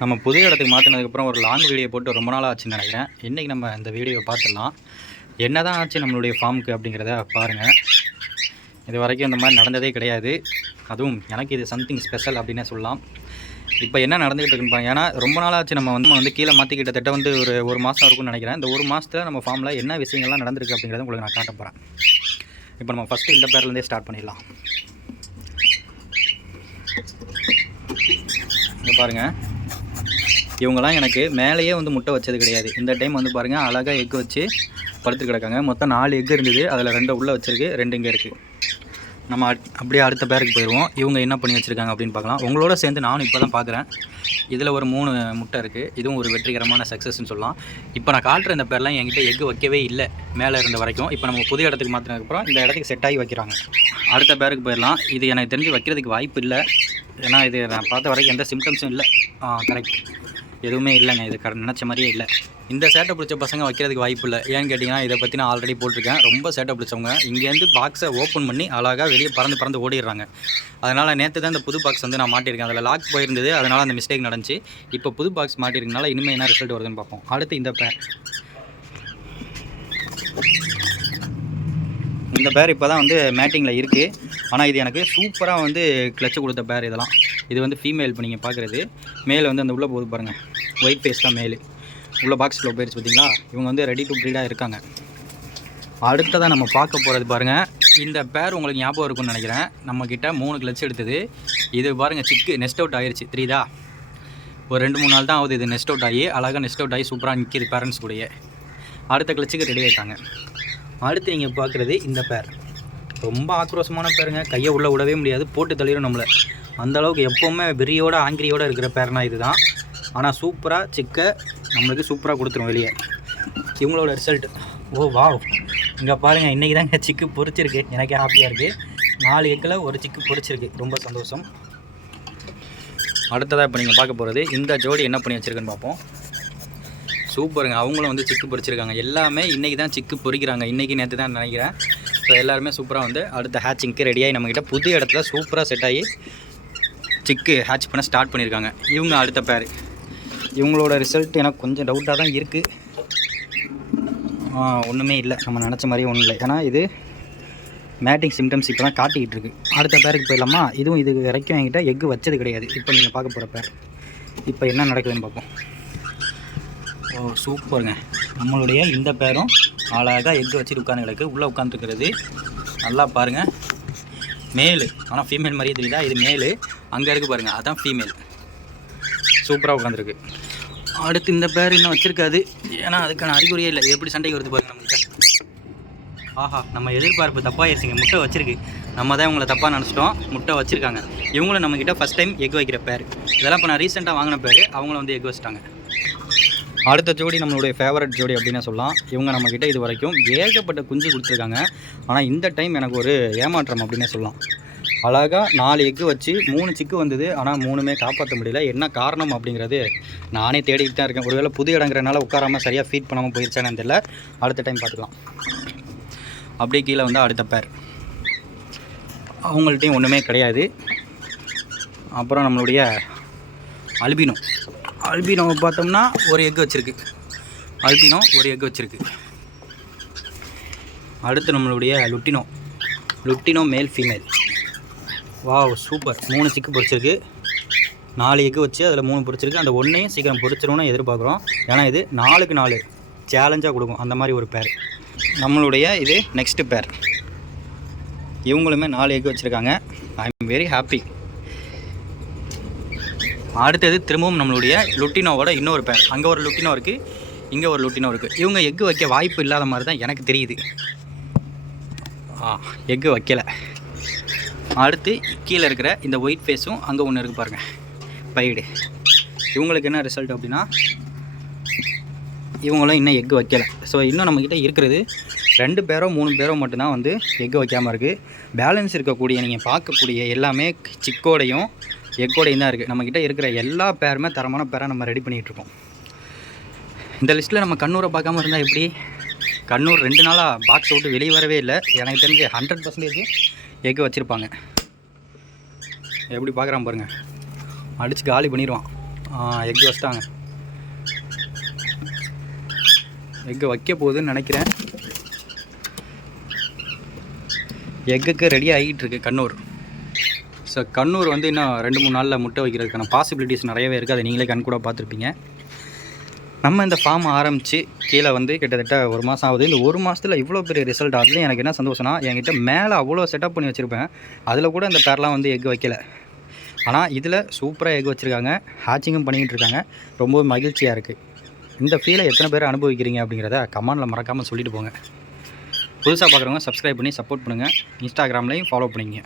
நம்ம புது இடத்துக்கு மாற்றினதுக்கப்புறம் ஒரு லாங் வீடியோ போட்டு ரொம்ப நாள் ஆச்சுன்னு நினைக்கிறேன். இன்றைக்கி நம்ம இந்த வீடியோவை பார்த்துடலாம். என்ன தான் ஆச்சு நம்மளுடைய ஃபார்முக்கு அப்படிங்கிறத பாருங்கள். இது வரைக்கும் இந்த மாதிரி நடந்ததே கிடையாது. அதுவும் எனக்கு இது சம்திங் ஸ்பெஷல் அப்படின்னே சொல்லலாம். இப்போ என்ன நடந்துகிட்டு இருக்குன்னு பாருங்க. ஏன்னா ரொம்ப நாளாச்சு நம்ம வந்து கீழே மாற்றி கிட்டத்தட்ட வந்து ஒரு மாதம் இருக்கும்னு நினைக்கிறேன். இந்த ஒரு மாதத்தில் நம்ம ஃபார்மில் என்ன விஷயங்கள்லாம் நடந்திருக்கு அப்படிங்கிறத உங்களுக்கு நான் காட்ட போகிறேன். இப்போ நம்ம ஃபஸ்ட்டு இந்த பேர்லேருந்தே ஸ்டார்ட் பண்ணிடலாம். இங்கே பாருங்கள், இவங்கெல்லாம் எனக்கு மேலேயே வந்து முட்டை வச்சது கிடையாது. இந்த டைம் வந்து பாருங்கள், அழகாக எக்கு வச்சு படுத்து கிடக்காங்க. மொத்தம் 4 எக்கு இருந்தது. அதில் 2 உள்ளே வச்சுருக்கு, 2 இங்கே இருக்குது. நம்ம அப்படியே அடுத்த பேருக்கு போயிடுவோம். இவங்க என்ன பண்ணி வச்சுருக்காங்க அப்படின்னு பார்க்கலாம். உங்களோட சேர்ந்து நானும் இப்போ தான் பார்க்குறேன். இதில் ஒரு 3 முட்டை இருக்குது. இதுவும் ஒரு வெற்றிகரமான சக்ஸஸ்ன்னு சொல்லலாம். இப்போ நான் காட்டுற இந்த பேர்லாம் என்கிட்ட எக்கு வைக்கவே இல்லை மேலே இருந்த வரைக்கும். இப்போ நம்ம புது இடத்துக்கு மாற்றினதுக்கப்புறம் இந்த இடத்துக்கு செட் ஆகி வைக்கிறாங்க. அடுத்த பேருக்கு போயிடலாம். இது எனக்கு தெரிஞ்சு வைக்கிறதுக்கு வாய்ப்பு இல்லை. ஏன்னா இது நான் பார்த்த வரைக்கும் எந்த சிம்டம்ஸும் இல்லை. கரெக்ட், எதுவுமே இல்லைங்க. இது நினச்ச மாதிரியே இல்லை. இந்த சேட்டை பிடிச்ச பசங்க வைக்கிறதுக்கு வாய்ப்பு இல்லை. ஏன்னு கேட்டிங்கன்னா, இதை பற்றி நான் ஆல்ரெடி போட்டிருக்கேன். ரொம்ப சேட்டை பிடிச்சவங்க இங்கேருந்து பாக்ஸை ஓப்பன் பண்ணி அழகாக வெளியே பறந்து ஓடிடுறாங்க. அதனால் நேற்று தான் இந்த புது பாக்ஸ் வந்து நான் மாட்டியிருக்கேன். அதில் லாக் போயிருந்தது, அதனால் அந்த மிஸ்டேக் நடந்துச்சு. இப்போ புது பாக்ஸ் மாட்டியிருக்கனால இனிமேல் என்ன ரிசல்ட் வருதுன்னு பார்ப்போம். அடுத்து இந்த பேர் இப்போ தான் வந்து மேட்டிங்கில் இருக்குது. ஆனால் இது எனக்கு சூப்பராக வந்து கிளச்சு கொடுத்த பேர். இதெல்லாம் இது வந்து ஃபீமேல். இப்போ நீங்கள் பார்க்குறது மேல் வந்து அந்த உள்ளே போது பாருங்கள், ஒயிட் ஃபேஸ் தான் மேல். உள்ள பாக்ஸில் போயிடுச்சு பார்த்தீங்களா. இவங்க வந்து ரெடி டு ப்ரீடாக இருக்காங்க. அடுத்ததான் நம்ம பார்க்க போகிறது பாருங்கள். இந்த பேர் உங்களுக்கு ஞாபகம் இருக்குன்னு நினைக்கிறேன். நம்மக்கிட்ட 3 கிளச்சு எடுத்தது. இது பாருங்கள், சிக்கு நெஸ்ட் அவுட் ஆகிடுச்சு. தெரியுதா? ஒரு 2-3 நாள் தான் ஆகுது இது நெஸ்ட் அவுட் ஆகி. அழகாக நெஸ்ட் அவுட் ஆகி சூப்பராக நிற்கிது பேரண்ட்ஸ் கூடயே. அடுத்த கிளச்சுக்கு ரெடி ஆகிட்டாங்க. அடுத்து நீங்கள் பார்க்குறது இந்த பேர். ரொம்ப ஆக்ரோஷமான பேருங்க. கையை உள்ளே விடவே முடியாது, போட்டு தள்ளிடும் நம்மளை. அந்தளவுக்கு எப்போவுமே வெறியோட ஆங்கிரியோடு இருக்கிற பேர்னா இது தான். ஆனால் சூப்பராக சிக்கை நம்மளுக்கு சூப்பராக கொடுத்துரும் வெளியே. இவங்களோட ரிசல்ட், ஓ வாவ், இங்கே பாருங்கள். இன்றைக்கி தாங்க சிக்கு பொரிச்சிருக்கு. எனக்கே ஹாப்பியாக இருக்குது. 4 எக்கில் ஒரு சிக்கு பொரிச்சிருக்கு. ரொம்ப சந்தோஷம். அடுத்ததாக இப்போ நீங்கள் பார்க்க போகிறது இந்த ஜோடி என்ன பண்ணி வச்சுருக்குன்னு பார்ப்போம். சூப்பருங்க. அவங்களும் வந்து சிக்கு பொரிச்சிருக்காங்க. எல்லாமே இன்றைக்கி தான் சிக்கு பொரிக்கிறாங்க. இன்றைக்கி நேற்று தான் நினைக்கிறேன். ஸோ எல்லாருமே சூப்பராக வந்து அடுத்த ஹேச்சிங்க்கு ரெடியாகி நம்மக்கிட்ட புது இடத்துல சூப்பராக செட் ஆகி சிக்கு ஹேட்ச் பண்ண ஸ்டார்ட் பண்ணியிருக்காங்க. இவங்க அடுத்த பேர். இவங்களோட ரிசல்ட் எனக்கு கொஞ்சம் டவுட்டாக தான் இருக்குது. ஒன்றுமே இல்லை, நம்ம நினச்ச மாதிரியே ஒன்றும் இல்லை. ஏன்னா இது மேட்டிங் சிம்டம்ஸ் இப்போ தான் காட்டிக்கிட்டு இருக்குது. அடுத்த பேருக்கு போயிடலாமா. இதுவும் இது வரைக்கும் என்கிட்ட எக்கு வச்சது கிடையாது. இப்போ நீங்கள் பார்க்க போகிற பேர் இப்போ என்ன நடக்குதுன்னு பார்ப்போம். ஓ சூப்பருங்க. நம்மளுடைய இந்த பேரும் அழகாக எக்கு வச்சுட்டு உட்காந்து கிடக்கு. உள்ளே உட்காந்துருக்கிறது நல்லா பாருங்கள், மேலு. ஆனால் ஃபீமேல் மாதிரியே தெரியுதா? இது மேலு. அங்கே இருக்குது பாருங்கள், அதுதான் ஃபீமேல். சூப்பராக உட்காந்துருக்கு. அடுத்து இந்த பேர் இன்னும் வச்சுருக்காது. ஏன்னா அதுக்கான அறிகுறியே இல்லை. எப்படி சண்டைக்கு வருது பாருங்கள் நம்மகிட்ட. ஆஹா, நம்ம எதிர்பார்ப்பு தப்பாகிடுச்சிங்க. முட்டை வச்சுருக்கு. நம்ம தான் இவங்களை தப்பாக நினச்சிட்டோம். முட்டை வச்சுருக்காங்க. இவங்களும் நம்மக்கிட்ட ஃபஸ்ட் டைம் எக் வைக்கிற பேர். இதெல்லாம் இப்போ நான் ரீசெண்டாக வாங்கின பேர். அவங்களும் வந்து எக் வச்சுட்டாங்க. அடுத்த ஜோடி நம்மளுடைய ஃபேவரட் ஜோடி அப்படின்னு சொல்லலாம். இவங்க நம்மக்கிட்ட இது வரைக்கும் ஏகப்பட்ட குஞ்சு கொடுத்துருக்காங்க. ஆனால் இந்த டைம் எனக்கு ஒரு ஏமாற்றம் அப்படின்னே சொல்லலாம். அழகாக 4 எக்கு வச்சு 3 சிக்கு வந்தது. ஆனால் 3மே காப்பாற்ற முடியல. என்ன காரணம் அப்படிங்கிறது நானே தேடிக்கிட்டு தான் இருக்கேன். ஒருவேளை புது இடங்கிறனால உட்காராமல் சரியாக ஃபீட் பண்ணாமல் போயிடுச்சானு தெரியல. அடுத்த டைம் பார்த்துக்கலாம். அப்படியே கீழே வந்து அடுத்த பேர். அவங்கள்ட்டையும் ஒன்றுமே கிடையாது. அப்புறம் நம்மளுடைய அல்பினோவை பார்த்தோம்னா ஒரு எக்கு வச்சுருக்கு. ஒரு எக்கு வச்சுருக்கு. அடுத்து நம்மளுடைய lutino male female. Wow super. 3 சிக்கு பொரிச்சிருக்கு. 4 எக்கு வச்சு அதில் 3 பொரிச்சிருக்கு. அந்த ஒன்றையும் சீக்கிரம் பொரிச்சிரும்னு எதிர்பார்க்குறோம். ஏன்னா இது 4க்கு 4 சேலஞ்சாக கொடுக்கும். அந்த மாதிரி ஒரு பேர். நம்மளுடைய இது நெக்ஸ்ட்டு பேர். இவங்களுமே 4 எக்கு வச்சுருக்காங்க. I am very happy. அடுத்தது திரும்பவும் நம்மளுடைய லுட்டினோவோட இன்னொரு பேர். அங்கே ஒரு லுட்டினோ இருக்குது, இங்கே ஒரு லுட்டினோ இருக்குது. இவங்க எக்கு வைக்க வாய்ப்பு இல்லாத மாதிரி தான் எனக்கு தெரியுது. எக்கு வைக்கலை. அடுத்து கீழே இருக்கிற இந்த ஒயிட் ஃபேஸும் அங்கே ஒன்று இருக்குது பாருங்கள், பைடு. இவங்களுக்கு என்ன ரிசல்ட் அப்படின்னா, இவங்களும் இன்னும் எக்கு வைக்கலை. ஸோ இன்னும் நம்மக்கிட்ட இருக்கிறது 2 பேரோ 3 பேரோ மட்டும்தான் வந்து எக்கு வைக்காமல் இருக்குது. பேலன்ஸ் இருக்கக்கூடிய நீங்கள் பார்க்கக்கூடிய எல்லாமே சிக்கோடையும் எக்கோடையும் தான் இருக்குது. நம்மக்கிட்ட இருக்கிற எல்லா பேருமே தரமான பேராக நம்ம ரெடி பண்ணிகிட்ருக்கோம். இந்த லிஸ்ட்டில் நம்ம கண்ணூரை பார்க்காம இருந்தால் எப்படி? கண்ணூர் 2 நாளாக பாக்ஸ் விட்டு வெளியே வரவே இல்லை. எனக்கு தெரிஞ்சு 100% எக்கு வச்சுருப்பாங்க. எப்படி பார்க்குறான் பாருங்கள். அடித்து காலி பண்ணிடுவான். எக் வச்சிட்டாங்க. எக்கு வைக்க போகுதுன்னு நினைக்கிறேன். எக்குக்கு ரெடி ஆகிட்டு இருக்கு கண்ணூர். ஸோ கண்ணூர் வந்து இன்னும் 2-3 நாளில் முட்டை வைக்கிறதுக்கான பாசிபிலிட்டிஸ் நிறையவே இருக்குது. அதை நீங்களே கண் கூட பார்த்துருப்பீங்க. நம்ம இந்த ஃபார்ம் ஆரம்பித்து கீழே வந்து கிட்டத்தட்ட 1 மாதம் ஆகுது. இந்த 1 மாதத்தில் இவ்வளோ பெரிய ரிசல்ட் ஆகுது. எனக்கு என்ன சந்தோஷம்னா, என்கிட்ட மேலே அவ்வளோ செட்டப் பண்ணி வச்சுருப்பேன். அதில் கூட இந்த பேர்லாம் வந்து எக் வைக்கலை. ஆனால் இதில் சூப்பராக எக் வச்சுருக்காங்க, ஹேச்சிங்கும் பண்ணிக்கிட்டு இருக்காங்க. ரொம்ப மகிழ்ச்சியாக இருக்குது. இந்த ஃபீலை எத்தனை பேர் அனுபவிக்கிறீங்க அப்படிங்கிறத கமெண்டில் மறக்காமல் சொல்லிட்டு போங்க. புதுசாக பார்க்குறவங்க சப்ஸ்கிரைப் பண்ணி சப்போர்ட் பண்ணுங்கள். இன்ஸ்டாகிராம்லேயும் ஃபாலோ பண்ணிங்க.